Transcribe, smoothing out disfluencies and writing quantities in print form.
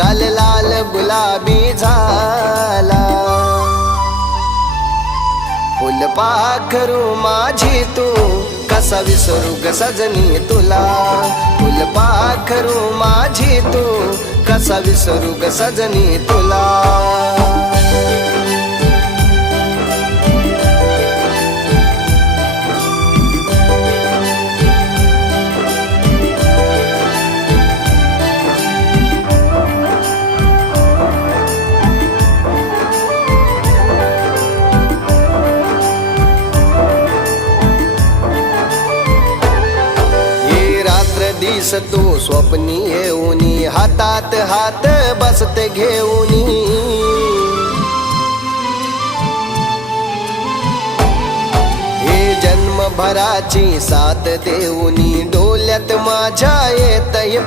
गाल लाल गुलाबी झाला. फुलपाखरू माझी तू कसा विसरू ग सजनी तुला. फुलपाखरू माझी तू कसा विसरू ग सजनी तुला. दिस तू स्वप्नी येऊनी हातात हात बसते घेऊनी. हे जन्मभराची साथ देऊनी डोल्यात माझ्या येतय